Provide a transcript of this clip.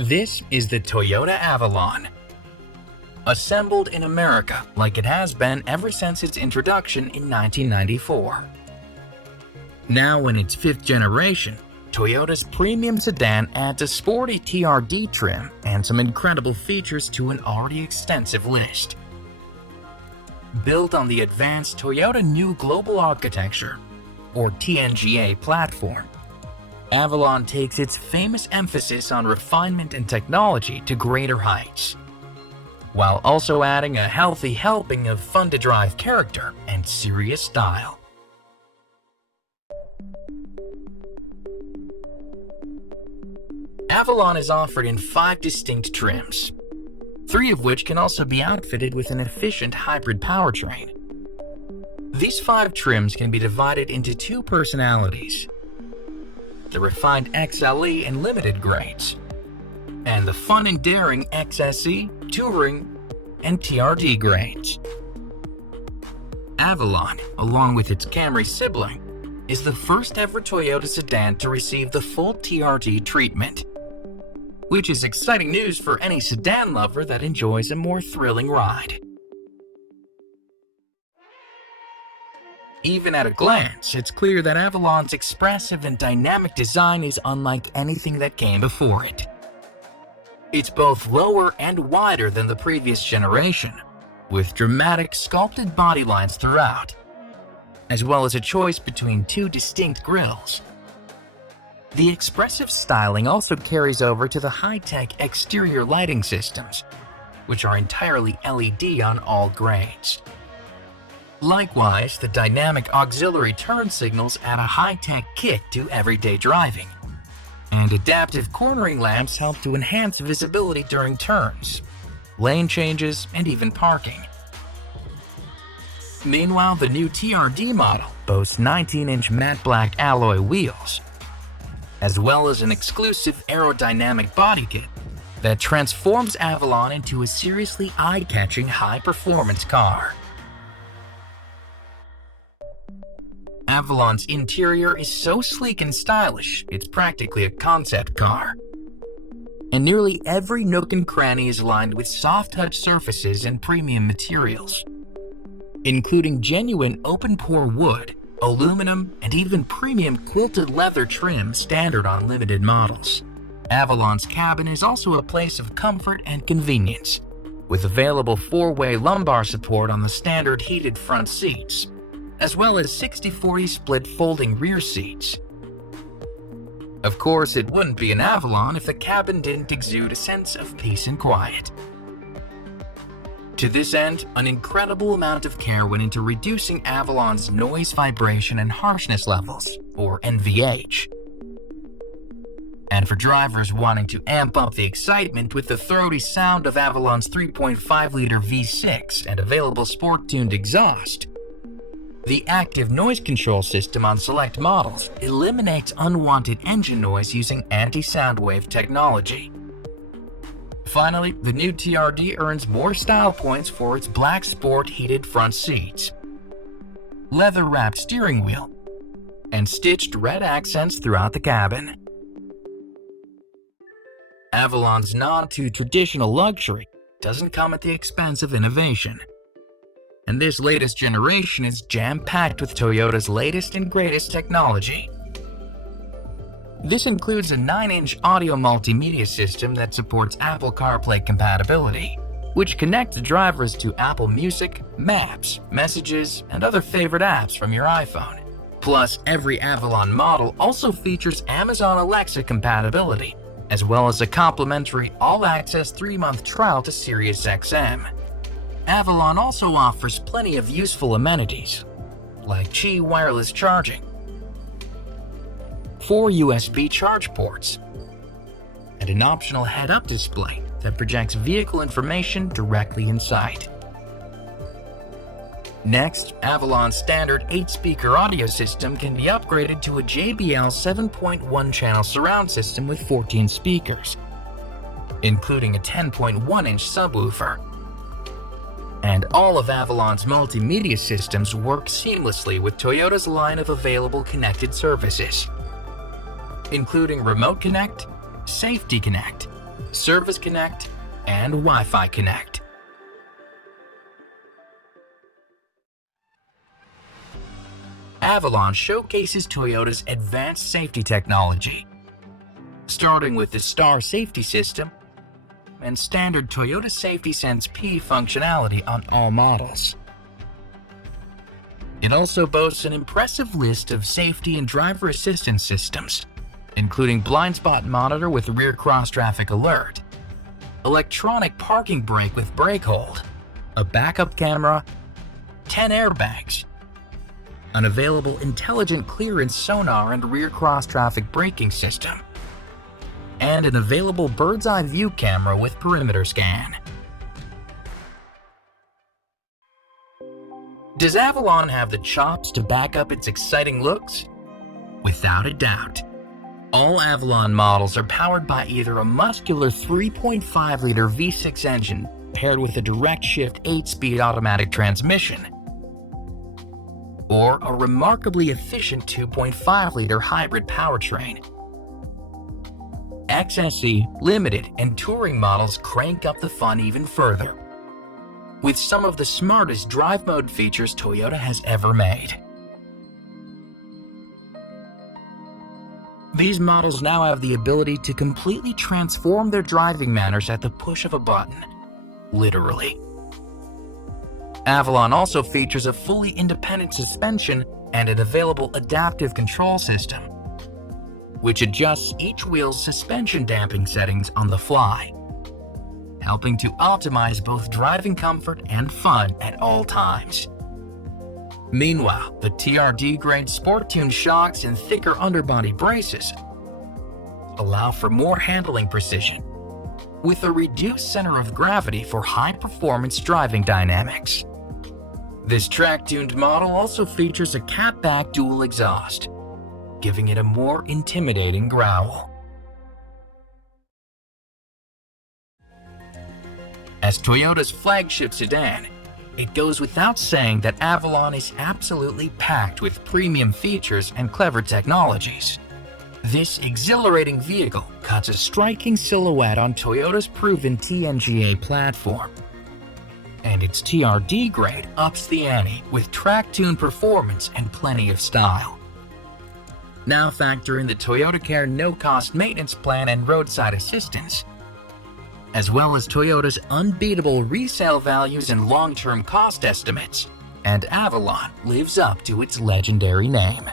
This is the Toyota Avalon. Assembled in America like it has been ever since its introduction in 1994. Now in its fifth generation, Toyota's premium sedan adds a sporty TRD trim and some incredible features to an already extensive list. Built on the advanced Toyota New Global Architecture, or TNGA platform, Avalon takes its famous emphasis on refinement and technology to greater heights, while also adding a healthy helping of fun-to-drive character and serious style. Avalon is offered in 5 distinct trims, 3 of which can also be outfitted with an efficient hybrid powertrain. These 5 trims can be divided into 2 personalities: the refined XLE and Limited grades, and the fun and daring XSE, Touring, and TRD grades. Avalon, along with its Camry sibling, is the first ever Toyota sedan to receive the full TRD treatment, which is exciting news for any sedan lover that enjoys a more thrilling ride. Even at a glance, it's clear that Avalon's expressive and dynamic design is unlike anything that came before it. It's both lower and wider than the previous generation, with dramatic sculpted body lines throughout, as well as a choice between 2 distinct grilles. The expressive styling also carries over to the high-tech exterior lighting systems, which are entirely LED on all grades. Likewise, the dynamic auxiliary turn signals add a high-tech kick to everyday driving, and adaptive cornering lamps help to enhance visibility during turns, lane changes, and even parking. Meanwhile, the new TRD model boasts 19-inch matte black alloy wheels, as well as an exclusive aerodynamic body kit that transforms Avalon into a seriously eye-catching high-performance car. Avalon's interior is so sleek and stylish, it's practically a concept car. And nearly every nook and cranny is lined with soft-touch surfaces and premium materials, including genuine open-pore wood, aluminum, and even premium quilted leather trim standard on limited models. Avalon's cabin is also a place of comfort and convenience, with available 4-way lumbar support on the standard heated front seats, as well as 60/40 split folding rear seats. Of course, it wouldn't be an Avalon if the cabin didn't exude a sense of peace and quiet. To this end, an incredible amount of care went into reducing Avalon's noise, vibration, and harshness levels, or NVH. And for drivers wanting to amp up the excitement with the throaty sound of Avalon's 3.5-liter V6 and available sport-tuned exhaust, the active noise control system on select models eliminates unwanted engine noise using anti-sound wave technology. Finally, the new TRD earns more style points for its black sport heated front seats, leather-wrapped steering wheel, and stitched red accents throughout the cabin. Avalon's nod to traditional luxury doesn't come at the expense of innovation, and this latest generation is jam-packed with Toyota's latest and greatest technology. This includes a 9-inch audio multimedia system that supports Apple CarPlay compatibility, which connects drivers to Apple Music, Maps, Messages, and other favorite apps from your iPhone. Plus, every Avalon model also features Amazon Alexa compatibility, as well as a complimentary all-access 3-month trial to SiriusXM. Avalon also offers plenty of useful amenities, like Qi wireless charging, 4 USB charge ports, and an optional head-up display that projects vehicle information directly in sight. Next, Avalon's standard 8-speaker audio system can be upgraded to a JBL 7.1-channel surround system with 14 speakers, including a 10.1-inch subwoofer. And all of Avalon's multimedia systems work seamlessly with Toyota's line of available connected services, including Remote Connect, Safety Connect, Service Connect, and Wi-Fi Connect. Avalon showcases Toyota's advanced safety technology, starting with the STAR safety system and standard Toyota Safety Sense P functionality on all models. It also boasts an impressive list of safety and driver assistance systems, including blind spot monitor with rear cross-traffic alert, electronic parking brake with brake hold, a backup camera, 10 airbags, an available intelligent clearance sonar and rear cross-traffic braking system, and an available bird's-eye view camera with perimeter scan. Does Avalon have the chops to back up its exciting looks? Without a doubt. All Avalon models are powered by either a muscular 3.5-liter V6 engine paired with a direct shift 8-speed automatic transmission, or a remarkably efficient 2.5-liter hybrid powertrain. XSE, Limited, and Touring models crank up the fun even further, with some of the smartest drive mode features Toyota has ever made. These models now have the ability to completely transform their driving manners at the push of a button, literally. Avalon also features a fully independent suspension and an available adaptive control system, which adjusts each wheel's suspension damping settings on the fly, helping to optimize both driving comfort and fun at all times. Meanwhile, the TRD-grade Sport-Tune shocks and thicker underbody braces allow for more handling precision, with a reduced center of gravity for high-performance driving dynamics. This track-tuned model also features a catback dual exhaust, giving it a more intimidating growl. As Toyota's flagship sedan, it goes without saying that Avalon is absolutely packed with premium features and clever technologies. This exhilarating vehicle cuts a striking silhouette on Toyota's proven TNGA platform, and its TRD grade ups the ante with track-tuned performance and plenty of style. Now factor in the Toyota Care no-cost maintenance plan and roadside assistance, as well as Toyota's unbeatable resale values and long-term cost estimates, and Avalon lives up to its legendary name.